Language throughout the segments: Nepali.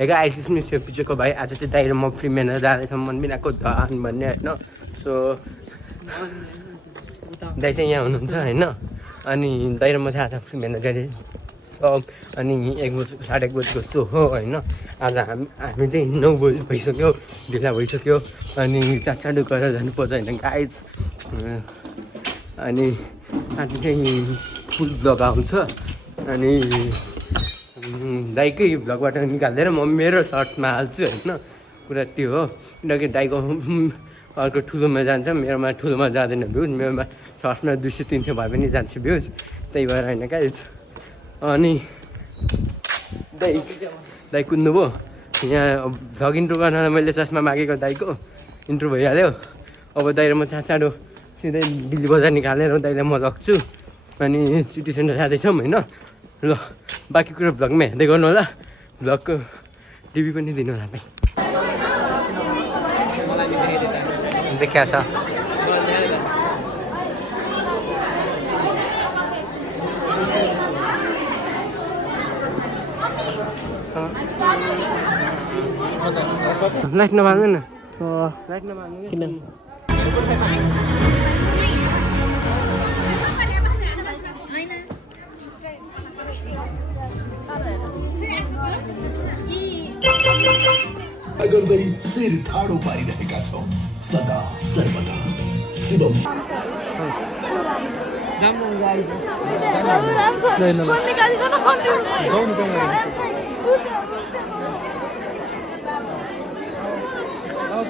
हेगा आइसिस मिस यो पिछेको भाइ आज चाहिँ दाइ र म फ्री मेन जाँदैछौँ मनबिनाको धन भन्ने होइन सो दाइ चाहिँ यहाँ हुनुहुन्छ होइन अनि दाइ र म चाहिँ आज फ्री मेन जाँदैछौँ अनि 1 बजी 1:30 बजीको सो हो होइन आज हामी चाहिँ 9 बजी भइसक्यो ढिला भइसक्यो अनि चाँडो गरेर जानुपर्छ होइन गाइज अनि आज चाहिँ फुल भ्लग आउँछ अनि दाइकै भ्लगबाट निकालेर म मेरो सर्ट्समा हाल्छु होइन कुरा त्यो हो किनकि दाइको अर्को ठुलोमा जान्छ मेरोमा ठुलोमा जाँदैन भ्युज मेरोमा सर्ट्समा 200-300 भए पनि जान्छ भ्युज त्यही भएर होइन गाइज अनि दाइ कुद्नुभयो यहाँ भ्लग इन्ट्रो गर्न मैले चस्मा मागेको दाइको इन्ट्रो भइहाल्यो अब दाइ र म चाँडो सिधै दिल्ली बजार निकालेर दाइलाई म लग्छु अनि सिटी सेन्टर जाँदैछौँ होइन ल बाँकी कुरा भ्लगमा हेर्दै गर्नु होला भ्लगको टिभी पनि दिनु होला भाइ देखिया छ लाइट नबाल्नु न लाइट नबाल्नु किन गर्दै शिर ठाडो पारिरहेका छौँ सदा सर्वदा शिवम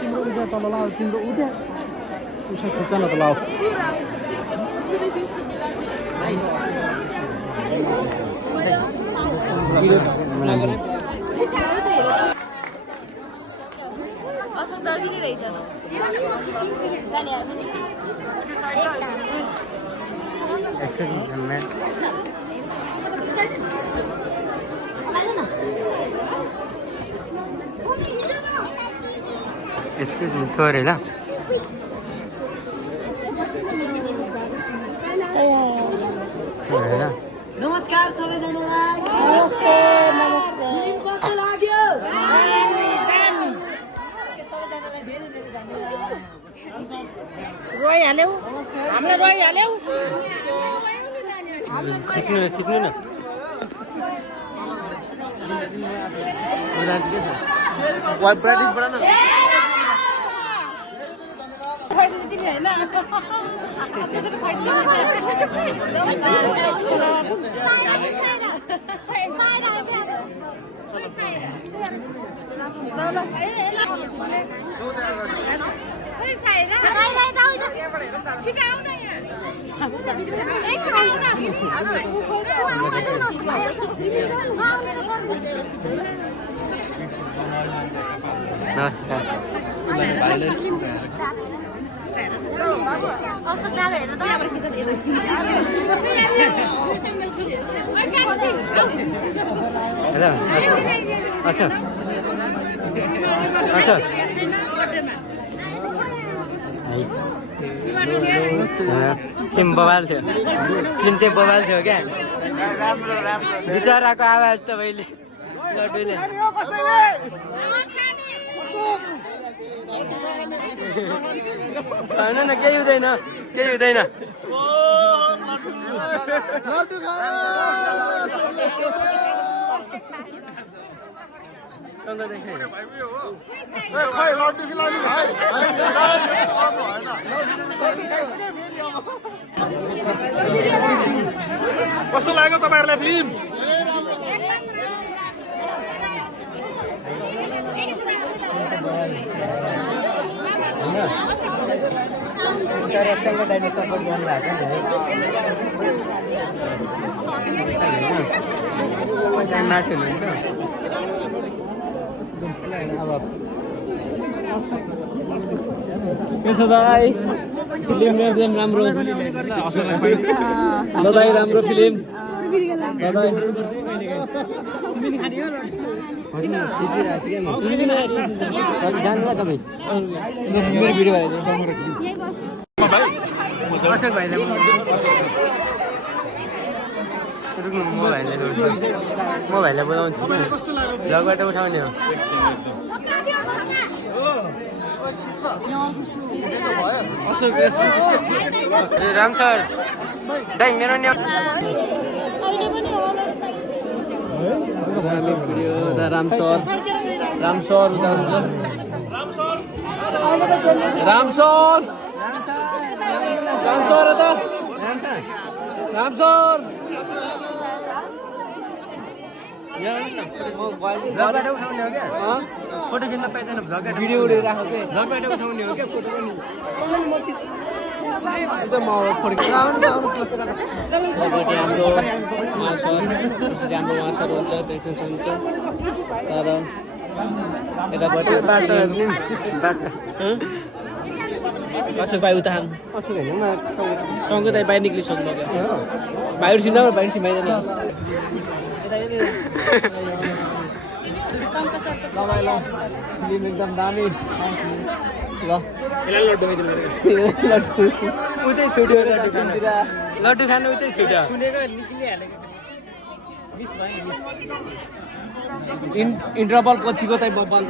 तिम्रो उद्या तल लाऊ तिम्रो उद्या उसै खोज्छ न त लाऊ Excuse me, थोरै ल नमस्कार सबैजनालाई नमस्ते नमस्ते कस्तो लाग्यो सबैजनालाई धेरै धेरै धन्यवाद रोइहाल्यौ हामीलाई रोइहाल्यौ खिच्नु न वाइट प्र्याक्टिस बना न नमस्कार हेलो अच्छा अच्छा सिम बवाल थियो सिम चाहिँ बवाल थियो क्या बिचराको आवाज तपाईँले लड्डुले होइन न केही हुँदैन केही हुँदैन कस्तो लाग्यो तपाईँहरूलाई फिल्म सपोर्ट गर्नुभएको माथि हुनुहुन्छ यसो दाइ फिल्म एकदम राम्रो दाइ राम्रो फिल्म जानु तपाईँ रुक्नु म भाइलाई बोलाउँछु कि भ्लगबाट उठाउने हो राम सर दाइ मेरो नि राम सर भ्लगबाट उठाउने हो क्या फोटो खिच्न पाइँदैन भ्लगबाट भिडियो राखेको क्या भ्लगबाट उठाउने हो क्या फोटो पनि हाम्रो उहाँसर हुन्छ देख्न सक्नुहुन्छ तर यतापट्टि बाटो अशोक भाइ उता टङ्को दाइ बाहिर निक्लिसक्नु भयो बाहिर छिन्दा बाहिर छिमाइँदैन फिल्म एकदम दामी ल उतै छुट्यो लड्डु खानु उतै छुट्यो इन्टरभल पछिको चाहिँ बल छ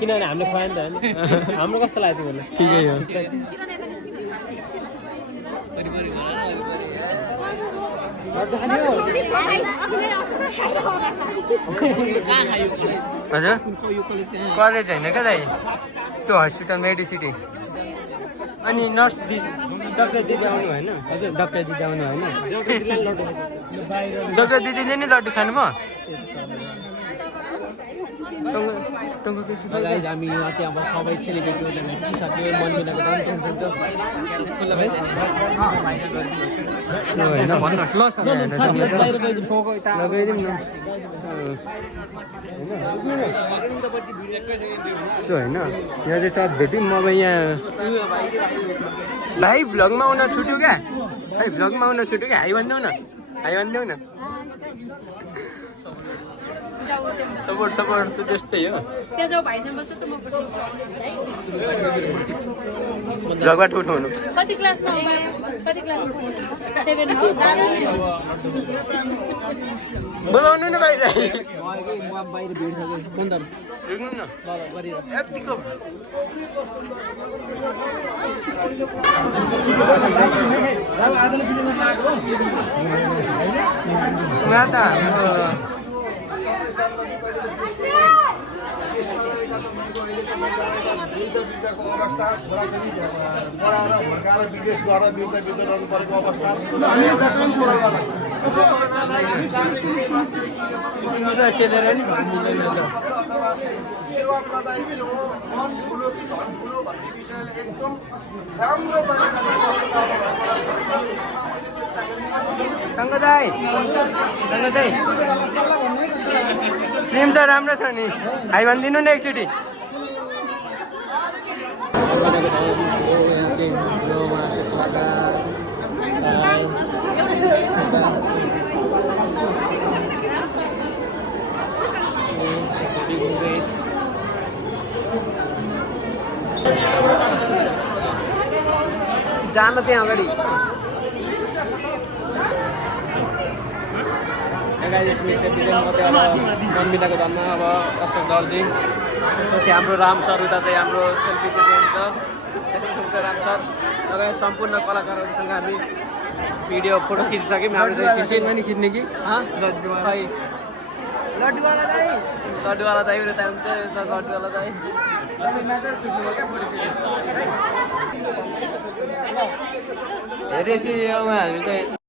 किनभने हामीले खुवायो नि त हाम्रो कस्तो लाग्यो तिमीहरूलाई ठिकै हो हजुर कलेज होइन क्या दाइ त्यो हस्पिटल मेडिसिटी अनि नर्स दिदी डक्टर दिदी आउनु भएन हजुर डक्टर दिदी आउनु भएन डक्टर दिदीले नि लड्डु खानुभयो गाइज हामी यहाँ चाहिँ अब सबै सेलिब्रेटीहरूले भेटिसक्यो मनमिलाको दाम टेन्सन होइन यहाँ चाहिँ साथ भेट्यौँ म अब यहाँ भाइ भ्लगमा आउन छुट्यो क्या भाइ भ्लगमा आउन छुट्यो क्या हाई भनिदेऊ न न सपोर्ट त त्यस्तै हो भ्लगबाट उठाउनु कति क्लासमा हो कति क्लासमा 7 हो बोलाउनु न भाइ बाहिर भिडिसक्यो बन्दर रुक्नु न यतिको उहाँ त अवस्था छोराछोरी पढाएर भर्काएर विदेश गएर बिर्दै परेको अवस्था खेलेर नि सेवा प्रदाय मन ठुलो कि धन ठुलो भन्ने विषयले एकदम राम्रो सङ्गदाई फिल्म त राम्रो छ नि हाई भनिदिनु न एकचोटि जान त्यहाँ अगाडि मनमिलाको दाममा अब अशोक दर्जी त्यसपछि हाम्रो राम सर उता चाहिँ हाम्रो सेल्फी हुन्छ देख्नुहुन्छ राम सर लगायत सम्पूर्ण कलाकारहरूसँग हामी भिडियो फोटो खिचिसक्यौँ हाम्रो चाहिँ सिसिनमा नि खिच्ने कि लड्डुवाला दाइ उता हुन्छ यता लड्डुवाला दाइ हेरेपछि हामी चाहिँ